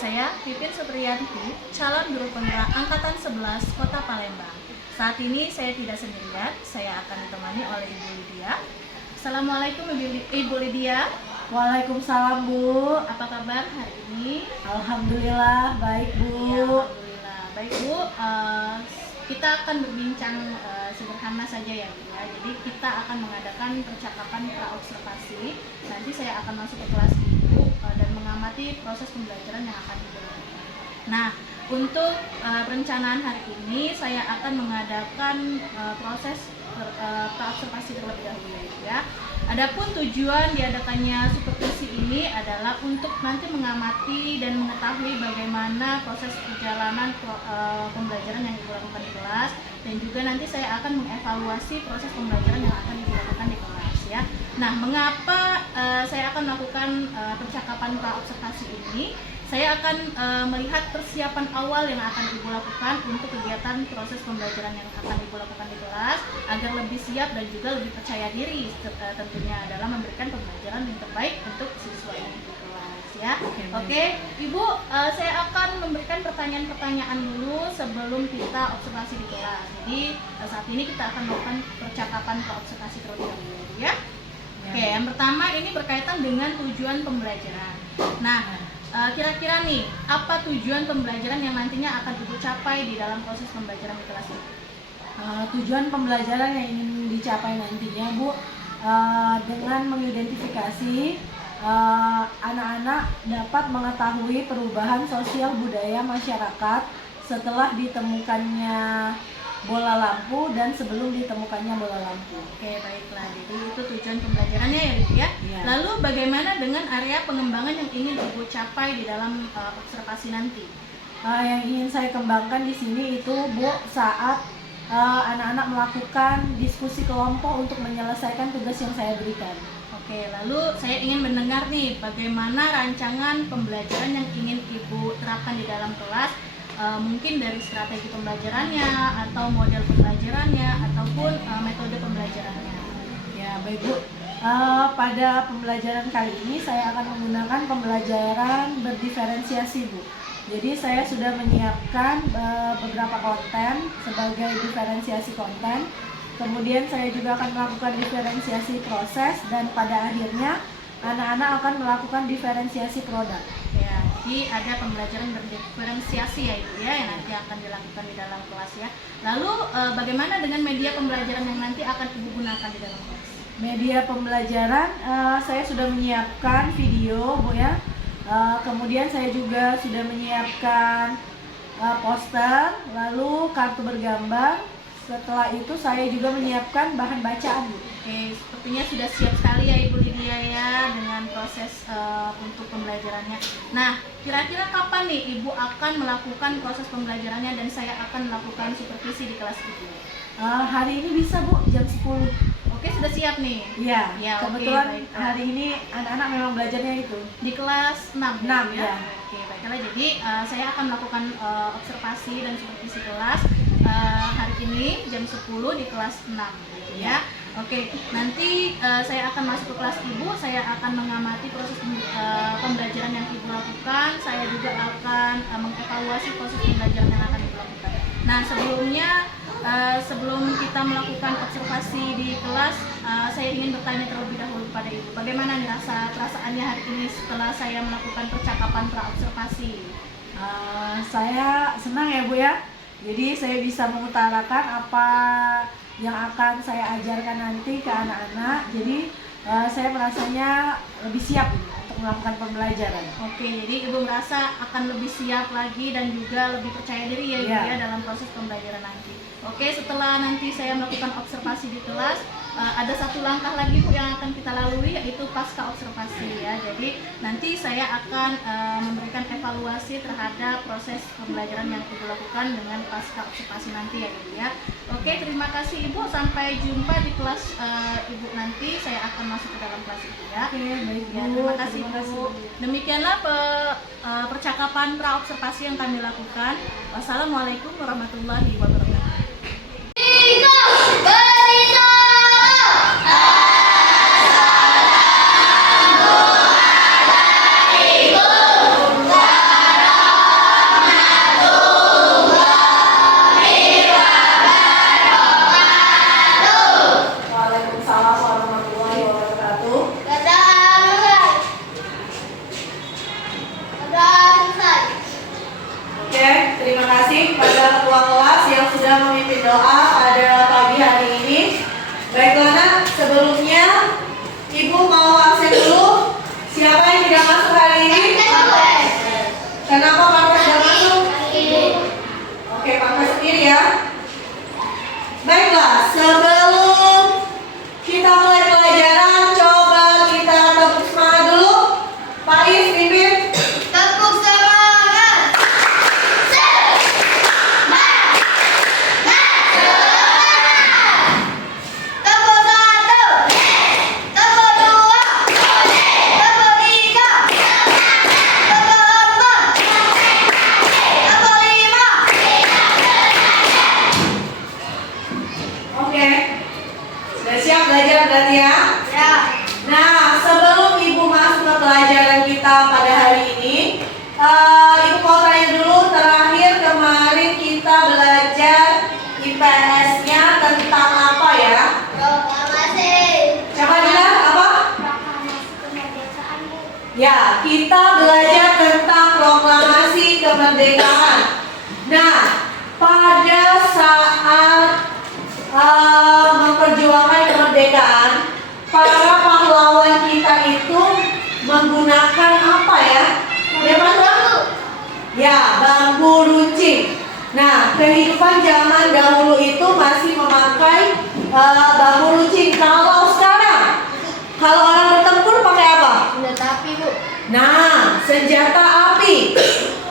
saya Pipin Supriyanti, calon guru penggerak Angkatan 11 Kota Palembang. Saat ini saya tidak sendirian, saya akan ditemani oleh Ibu Lydia. Assalamualaikum Ibu Lydia. Waalaikumsalam Bu. Apa kabar hari ini? Alhamdulillah baik Bu. Ya, alhamdulillah baik Bu. Kita akan berbincang sederhana saja ya Bu ya. Jadi kita akan mengadakan percakapan pra-observasi. Nanti saya akan masuk ke kelas Ibu dan mengamati proses pembelajaran yang akan Ibu lakukan. Nah, untuk perencanaan hari ini saya akan mengadakan proses pra-observasi terlebih dahulu ya. Adapun tujuan diadakannya supervisi ini adalah untuk nanti mengamati dan mengetahui bagaimana proses perjalanan pembelajaran yang Ibu lakukan di kelas, dan juga nanti saya akan mengevaluasi proses pembelajaran yang akan Ibu lakukan di kelas ya. Nah, mengapa saya akan melakukan percakapan pra-observasi ini? Saya akan melihat persiapan awal yang akan Ibu lakukan untuk kegiatan proses pembelajaran yang akan Ibu lakukan di kelas agar lebih siap dan juga lebih percaya diri tentunya dalam memberikan pembelajaran yang terbaik untuk siswa yang di kelas ya. Oke, Ibu, saya akan memberikan pertanyaan-pertanyaan dulu sebelum kita observasi di kelas. Jadi saat ini kita akan melakukan percakapan pra-observasi terlebih dahulu ya. Oke, yang pertama ini berkaitan dengan tujuan pembelajaran. Nah, kira-kira nih, apa tujuan pembelajaran yang nantinya akan Ibu capai di dalam proses pembelajaran di kelas ini? Tujuan pembelajaran yang ingin dicapai nantinya Bu, dengan mengidentifikasi anak-anak dapat mengetahui perubahan sosial budaya masyarakat setelah ditemukannya bola lampu dan sebelum ditemukannya bola lampu. Oke, baiklah. Jadi itu tujuan pembelajarannya ya, Bu ya. Ya. Lalu bagaimana dengan area pengembangan yang ingin Ibu capai di dalam observasi nanti? Yang ingin saya kembangkan di sini itu Bu, saat anak-anak melakukan diskusi kelompok untuk menyelesaikan tugas yang saya berikan. Oke, lalu saya ingin mendengar nih bagaimana rancangan pembelajaran yang ingin Ibu terapkan di dalam kelas, mungkin dari strategi pembelajarannya atau model pembelajarannya ataupun metode pembelajarannya. Ya, baik Bu. Pada pembelajaran kali ini saya akan menggunakan pembelajaran berdiferensiasi Bu. Jadi saya sudah menyiapkan beberapa konten sebagai diferensiasi konten. Kemudian saya juga akan melakukan diferensiasi proses, dan pada akhirnya anak-anak akan melakukan diferensiasi produk. Ya, jadi ada pembelajaran berdiferensiasi ya Ibu ya, yang nanti akan dilakukan di dalam kelas ya. Lalu bagaimana dengan media pembelajaran yang nanti akan Ibu gunakan di dalam kelas? Media pembelajaran saya sudah menyiapkan video Bu ya. Kemudian saya juga sudah menyiapkan poster, lalu kartu bergambar. Setelah itu saya juga menyiapkan bahan bacaan Bu. Oke, sepertinya sudah siap sekali ya Ibu Lydia ya dengan proses untuk pembelajarannya. Nah, kira-kira kapan nih Ibu akan melakukan proses pembelajarannya dan saya akan melakukan supervisi di kelas Ibu? Hari ini bisa Bu, jam 10. Oke, sudah siap nih? Iya, Ya, kebetulan oke, baik. hari ini anak-anak memang belajarnya itu Di kelas 6 ya. Oke, baiklah. Jadi saya akan melakukan observasi dan supervisi kelas hari ini jam 10 di kelas 6 gitu ya. Oke, nanti saya akan masuk ke kelas Ibu, saya akan mengamati proses pembelajaran yang Ibu lakukan, saya juga akan mengevaluasi proses pembelajaran yang akan Ibu lakukan. Nah, sebelum kita melakukan observasi di kelas, saya ingin bertanya terlebih dahulu kepada Ibu. Bagaimana nih perasaannya hari ini setelah saya melakukan percakapan pra-observasi? Saya senang ya Bu ya. Jadi saya bisa mengutarakan apa yang akan saya ajarkan nanti ke anak-anak. Jadi saya merasanya lebih siap untuk melakukan pembelajaran. Oke, jadi Ibu merasa akan lebih siap lagi dan juga lebih percaya diri ya Ibu ya dalam proses pembelajaran nanti. Oke, setelah nanti saya melakukan observasi di kelas, ada satu langkah lagi Bu yang akan kita lalui, yaitu pasca observasi ya. Jadi nanti saya akan memberikan evaluasi terhadap proses pembelajaran yang Ibu lakukan dengan pasca observasi nanti ya Ibu ya. Oke, terima kasih Ibu, sampai jumpa di kelas Ibu nanti. Saya akan masuk ke dalam kelas Ibu ya. Oke, baik Bu. Ya, terima kasih Bu. Demikianlah percakapan pra-observasi yang kami lakukan. Wassalamualaikum warahmatullahi wabarakatuh. Assalamualaikum warahmatullahi wabarakatuh. pada ketua kelas yang sudah memimpin doa pada pagi hari ini. Baiklah nak, sebelumnya Ibu mau absen dulu. Siapa yang tidak masuk hari ini? Kenapa Pak tidak masuk? Oke, Pak sendiri ya. Baiklah, sebelum kita mulai pelajaran, coba kita tepuk semangat dulu. Pak Is, pimpin. Tepuk semangat. Tepuk satu. Tepuk dua. Tepuk tiga. Tepuk empat. Tepuk lima. Oke. Sudah siap belajar berarti ya? Ya. Nah, sebelum Ibu masuk ke pelajaran kita pada hari ini, Ibu mau tanya dulu, terakhir kemarin kita belajar IPS-nya tentang apa ya? Proklamasi. Coba bilang apa? Ya, kita belajar tentang proklamasi kemerdekaan. Nah, pada saat memperjuangkan kemerdekaan, para pahlawan kita itu menggunakan apa ya? Ya, bambu runcing. Nah, kehidupan zaman dahulu itu masih memakai bambu runcing. Kalau sekarang, kalau orang bertempur pakai apa? Senjata api, Bu. Nah, senjata api.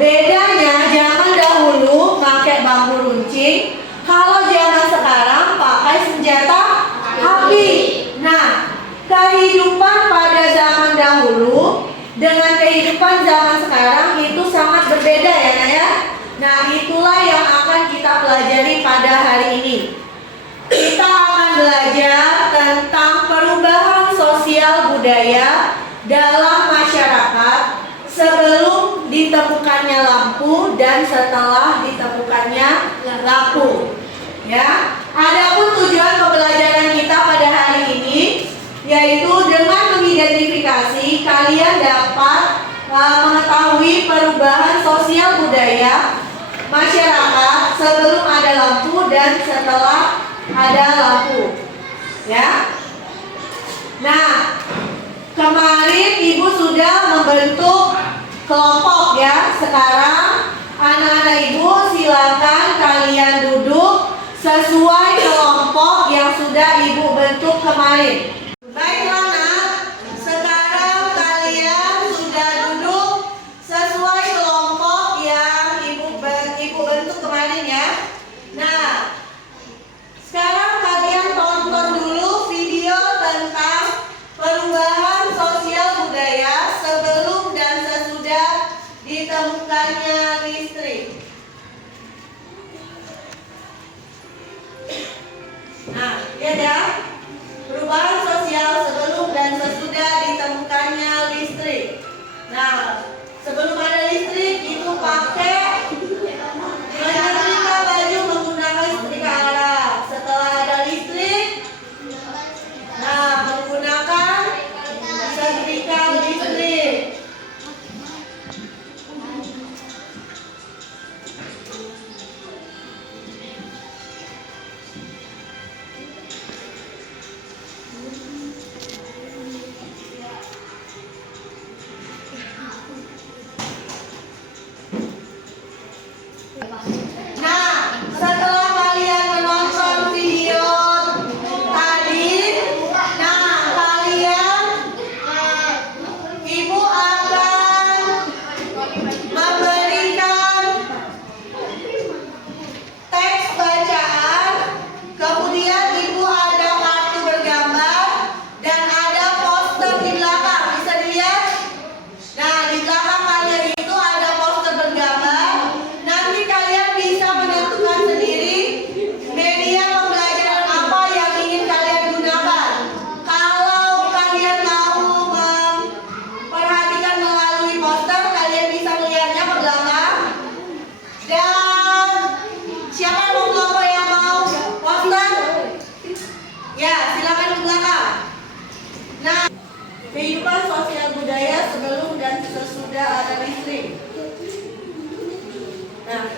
Bedanya zaman dahulu pakai bambu runcing, kalau zaman sekarang pakai senjata api. Nah, kehidupan pada zaman dahulu dengan kehidupan zaman sekarang itu sangat berbeda ya, Nak ya. Nah, itulah yang akan kita pelajari pada hari ini. Kita akan belajar tentang perubahan sosial budaya dalam masyarakat sebelum ditemukannya lampu dan setelah ditemukannya lampu. Ya, adapun tujuan pembelajaran kita pada hari ini yaitu dengan mengidentifikasi kalian dapat mengetahui perubahan sosial budaya masyarakat sebelum ada lampu dan setelah ada lampu. Ya. Nah, kemarin Ibu sudah membentuk kelompok ya. Sekarang anak-anak Ibu silakan kalian duduk sesuai kelompok yang sudah Ibu bentuk kemarin. Baiklah nak, sekarang kalian sudah duduk sesuai kelompok yang Ibu bentuk kemarin ya. Nah, sekarang kalian tonton dulu video tentang perubahan sosial budaya sebelum dan sesudah ditemukannya listrik. Nah, lihat ya. Perubahan sosial sebelum dan sesudah ditemukannya listrik. Nah, sebelum ada listrik itu pakai menyetrika baju menggunakan setrika arang. Setelah ada listrik, nah menggunakan setrika listrik. Nah, setelah kalian menonton video tadi, nah kalian Ibu akan memberikan teks bacaan, kemudian Ibu ada kartu bergambar dan ada poster di belakang. Bisa dilihat? Nah, di belakang kalian itu ada poster bergambar. Nanti kalian bisa menentukan sendiri media pembelajaran apa yang ingin kalian gunakan. Kalau kalian mau memperhatikan melalui poster, kalian bisa melihatnya ke belakang. Dan siapa yang mau kelompok yang mau poster? Ya, silakan ke belakang. Nah, kehidupan sosial budaya sebelum dan sesudah ada listrik. Nah,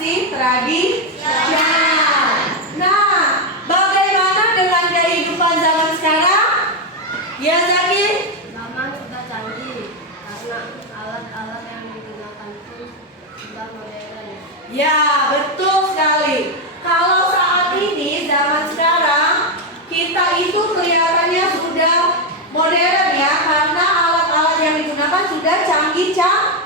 masih tradisional. Nah, bagaimana dengan kehidupan zaman sekarang? Ya Zaki? Zaman sudah canggih karena alat-alat yang digunakan pun sudah modern. Ya, betul sekali. Kalau saat ini zaman sekarang kita itu kelihatannya sudah modern ya, karena alat-alat yang digunakan sudah canggih-canggih.